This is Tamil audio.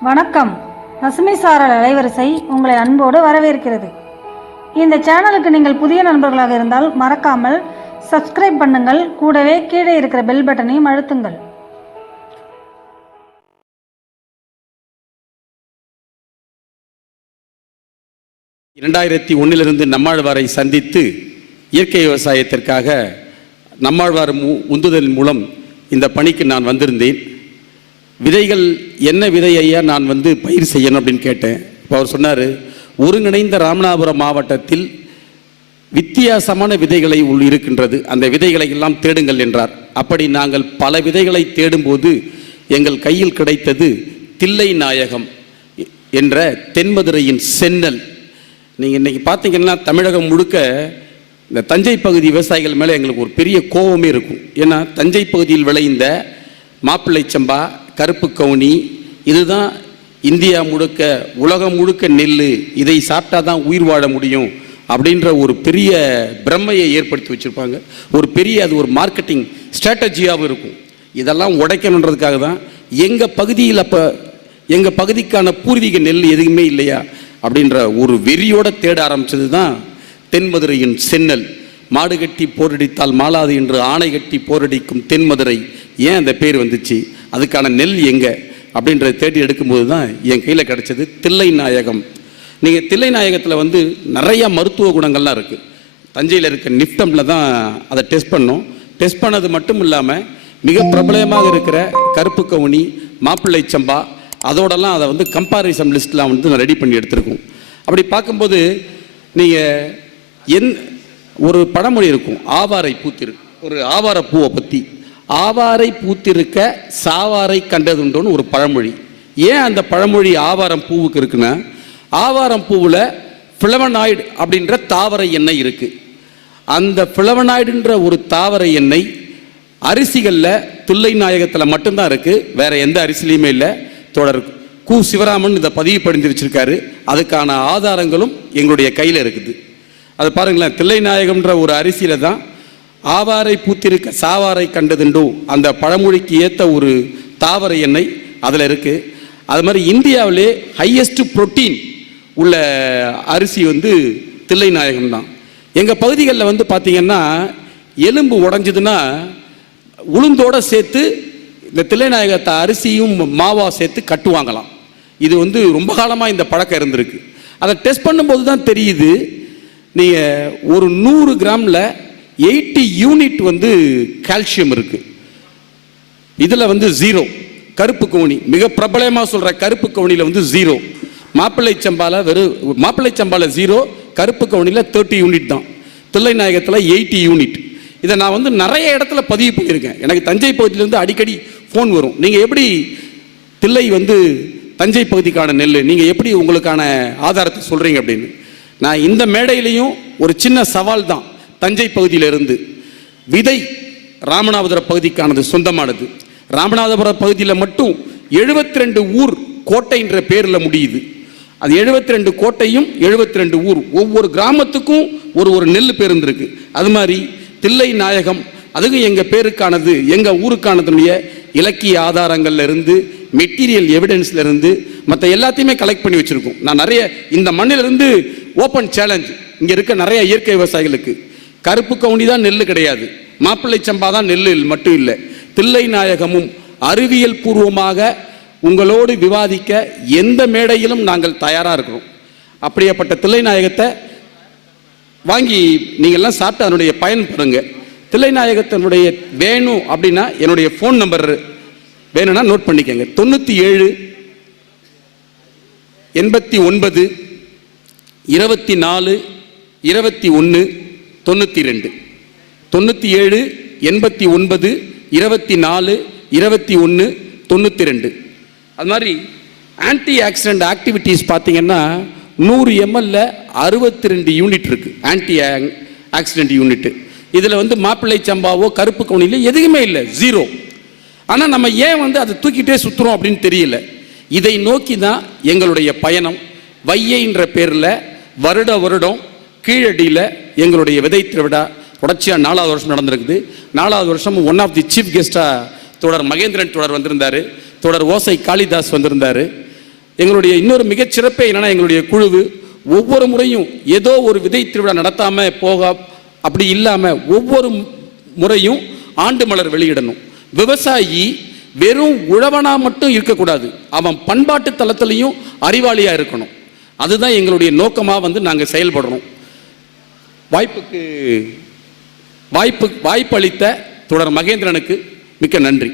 வணக்கம். பசுமை சாரல் அலைவரிசை உங்களை அன்போடு வரவேற்கிறது. இந்த சேனலுக்கு நீங்கள் புதிய நண்பர்களாக இருந்தால் மறக்காமல் சப்ஸ்கிரைப் பண்ணுங்கள். கூடவே கீழே இருக்கிற பெல் பட்டனையும் அழுத்துங்கள். இரண்டாயிரத்தி ஒன்றிலிருந்து நம்மாழ்வாரை சந்தித்து இயற்கை விவசாயத்திற்காக நம்மாழ்வார் மு- உந்துதல் மூலம் இந்த பணிக்கு நான் வந்திருந்தேன். விதைகள் என்ன விதை ஐயா நான் வந்து பயிர் செய்யணும் அப்படின்னு கேட்டேன். இப்போ அவர் சொன்னார் ஒருங்கிணைந்த ராமநாதபுரம் மாவட்டத்தில் வித்தியாசமான விதைகளை உள் இருக்கின்றது. அந்த விதைகளை எல்லாம் தேடுங்கள் என்றார். அப்படி நாங்கள் பல விதைகளை தேடும்போது எங்கள் கையில் கிடைத்தது தில்லை நாயகம் என்ற தென்மதுரையின் சென்னல். நீங்கள் இன்றைக்கி பார்த்தீங்கன்னா தமிழகம் முழுக்க இந்த தஞ்சை பகுதி விவசாயிகள் மேலே எங்களுக்கு ஒரு பெரிய கோபமே இருக்கும். ஏன்னா தஞ்சை பகுதியில் விளைந்த மாப்பிள்ளை சம்பா கருப்பு கவுனி இதுதான் இந்தியா முழுக்க உலகம் முழுக்க நெல் இதை சாப்பிட்டா தான் உயிர் வாழ முடியும் அப்படின்ற ஒரு பெரிய பிரம்மையை ஏற்படுத்தி வச்சுருப்பாங்க. ஒரு பெரிய அது ஒரு மார்க்கெட்டிங் ஸ்ட்ராட்டஜியாகவும் இருக்கும். இதெல்லாம் உடைக்கணுன்றதுக்காக தான் எங்கள் பகுதியில் அப்போ எங்கள் பகுதிக்கான பூர்வீக நெல் எதுவுமே இல்லையா அப்படின்ற ஒரு வெறியோட தேட ஆரம்பிச்சது தான் தென்மதுரையின் சென்னல். மாடு கட்டி போரடித்தால் மாலாது என்று ஆணை கட்டி போரடிக்கும் தென்மதுரை ஏன் அந்த பேர் வந்துச்சு? அதுக்கான நெல் எங்கே அப்படின்றத தேடி எடுக்கும்போது தான் என் கையில் கிடச்சது தில்லை நாயகம். நீங்கள் தில்லை நாயகத்தில் வந்து நிறைய மருத்துவ குணங்கள்லாம் இருக்குது தஞ்சையில் இருக்க நிஃப்டமில் தான் அதை டெஸ்ட் பண்ணோம். டெஸ்ட் பண்ணது மட்டும் இல்லாமல் மிக பிரபலமாக இருக்கிற கருப்பு கவுனி மாப்பிள்ளை சம்பா அதோடலாம் அதை வந்து கம்பாரிசன் லிஸ்ட்லாம் வந்து நான் ரெடி பண்ணி எடுத்திருக்கோம். அப்படி பார்க்கும்போது நீங்கள் என் ஒரு பழமொழி இருக்கும் ஆவாரை பூத்திரு ஒரு ஆவார பூவை பற்றி ஆவாரை பூத்திருக்க சாவாரை கண்டதுண்டோன்னு ஒரு பழமொழி. ஏன் அந்த பழமொழி ஆவாரம் பூவுக்கு இருக்குன்னா ஆவாரம் பூவில் ஃபிளவனாய்டு அப்படின்ற தாவர எண்ணெய் இருக்குது அந்த ஃபிளவனாய்டுன்ற ஒரு தாவர எண்ணெய் அரிசிகளில் தில்லை நாயகத்தில் மட்டும்தான் இருக்குது வேறு எந்த அரிசிலையுமே இல்லை தொடர் கு சிவராமன் இதை பதிவு படிஞ்சு வச்சுருக்காரு அதுக்கான ஆதாரங்களும் எங்களுடைய கையில் இருக்குது. அது பாருங்களேன் தில்லை நாயகம்ன்ற ஒரு அரிசியில தான் ஆவாரை பூத்திருக்க சாவாரை கண்டதுண்டோ அந்த பழமொழிக்கு ஏற்ற ஒரு தாவர எண்ணெய் அதில் இருக்குது அது மாதிரி இந்தியாவிலே ஹையஸ்ட் புரோட்டீன் உள்ள அரிசி வந்து தில்லை நாயகம் தான். எங்கள் பகுதிகளில் வந்து பார்த்திங்கன்னா எலும்பு உடஞ்சதுன்னா உளுந்தோடு சேர்த்து இந்த தில்லைநாயகத்தை அரிசியும் மாவா சேர்த்து கட்டுவாங்களாம். இது வந்து ரொம்ப காலமாக இந்த பழக்கம் இருந்திருக்கு. அதை டெஸ்ட் பண்ணும்போது தான் தெரியுது. நீங்கள் ஒரு நூறு கிராமில் எயிட்டி யூனிட் வந்து கால்சியம் இருக்குது இதில் வந்து ஜீரோ கருப்பு கவுனி. மிக பிரபலமாக சொல்கிற கருப்பு கவுனியில் வந்து ஜீரோ மாப்பிள்ளை சம்பால வெறும் மாப்பிள்ளை சம்பால ஜீரோ கருப்பு கவுனியில் தேர்ட்டி யூனிட் தான். தில்லை நாயகத்தில் எயிட்டி யூனிட். இதை நான் வந்து நிறைய இடத்துல பதிவு பண்ணியிருக்கேன். எனக்கு தஞ்சை பகுதியிலேருந்து அடிக்கடி ஃபோன் வரும். நீங்கள் எப்படி தில்லை வந்து தஞ்சை பகுதிக்கான நெல் நீங்கள் எப்படி உங்களுக்கான ஆதாரத்தை சொல்கிறீங்க அப்படின்னு. நான் இந்த மேடையிலையும் ஒரு சின்ன சவால் தான். தஞ்சை பகுதியிலிருந்து விதை ராமநாதபுரம் பகுதிக்கானது சொந்தமானது. ராமநாதபுரம் பகுதியில் மட்டும் 72 ரெண்டு ஊர் கோட்டைன்ற பேரில் முடியுது. அது 72 ரெண்டு கோட்டையும் 72 ரெண்டு ஊர். ஒவ்வொரு கிராமத்துக்கும் ஒரு ஒரு நெல் பேர் இருந்திருக்கு அது மாதிரி தில்லை நாயகம் அதுவும் எங்கள் பேருக்கானது எங்கள் ஊருக்கானதுடைய இலக்கிய ஆதாரங்கள்ல இருந்து மெட்டீரியல் எவிடன்ஸ்ல இருந்து மற்ற எல்லாத்தையுமே கலெக்ட் பண்ணி வச்சிருக்கோம். நான் நிறைய இந்த மண்ணிலிருந்து ஓப்பன் சேலஞ்ச் இங்கே இருக்க நிறைய இயற்கை விவசாயிகளுக்கு. கருப்பு கவுனி தான் நெல் கிடையாது. மாப்பிள்ளை சம்பா தான் நெல் மட்டும் இல்லை. தில்லை நாயகமும் அறிவியல் பூர்வமாக உங்களோடு விவாதிக்க எந்த மேடையிலும் நாங்கள் தயாராக இருக்கிறோம். அப்படியேப்பட்ட தில்லை நாயகத்தை வாங்கி நீங்கள்லாம் சாப்பிட்டு அதனுடைய பயன் பெறுங்க. தில்லை நாயகத்தினுடைய வேணும் அப்படின்னா என்னுடைய ஃபோன் நம்பர் வேணும்னா நோட் பண்ணிக்கோங்க. தொண்ணூற்றி ஏழு எண்பத்தி ஒன்பது இருபத்தி நாலு இருபத்தி ஒன்று தொண்ணூற்றி ரெண்டு தொண்ணூற்றி ஏழு எண்பத்தி ஒன்பது இருபத்தி நாலு இருபத்தி ஒன்று தொண்ணூற்றி ரெண்டு அது மாதிரி ஆன்டி ஆக்சிடென்ட் ஆக்டிவிட்டீஸ் பார்த்தீங்கன்னா நூறு எம்எல்ல அறுபத்தி ரெண்டு யூனிட் இருக்குது ஆன்டி ஆக்சிடென்ட் யூனிட்டு இதில் வந்து மாப்பிள்ளை சம்பாவோ கருப்பு கவுனிலோ எதுவுமே இல்லை. ஜீரோ ஆனால் நம்ம ஏன் வந்து அதை தூக்கிட்டே சுற்றுறோம் அப்படின்னு தெரியல. இதை நோக்கி தான் எங்களுடைய பயணம். வையைன்ற பேரில் வருட வருடம் கீழடியில் எங்களுடைய விதை திருவிழா தொடர்ச்சியாக நாலாவது வருஷம் நடந்திருக்குது. நாலாவது வருஷம் ஒன் ஆஃப் தி சீஃப் கெஸ்ட்டாக தொடர் மகேந்திரன் தொடர் வந்திருந்தார். தொடர் ஓசை காளிதாஸ் வந்திருந்தார். எங்களுடைய இன்னொரு மிகச்சிறப்பே என்னன்னா எங்களுடைய குழு ஒவ்வொரு முறையும் ஏதோ ஒரு விதை திருவிழா நடத்தாமல் போக அப்படி இல்லாமல் ஒவ்வொரு முறையும் ஆண்டு மலர் வெளியிடணும். விவசாயி வெறும் உழவனா மட்டும் இருக்கக்கூடாது. அவன் பண்பாட்டு தளத்திலையும் அறிவாளியாக இருக்கணும். அதுதான் எங்களுடைய நோக்கமாக வந்து நாங்கள் செயல்படுறோம். வாய்ப்புக்கு வாய்ப்பு வாய்ப்பளித்த தொடர் மகேந்திரனுக்கு மிக்க நன்றி.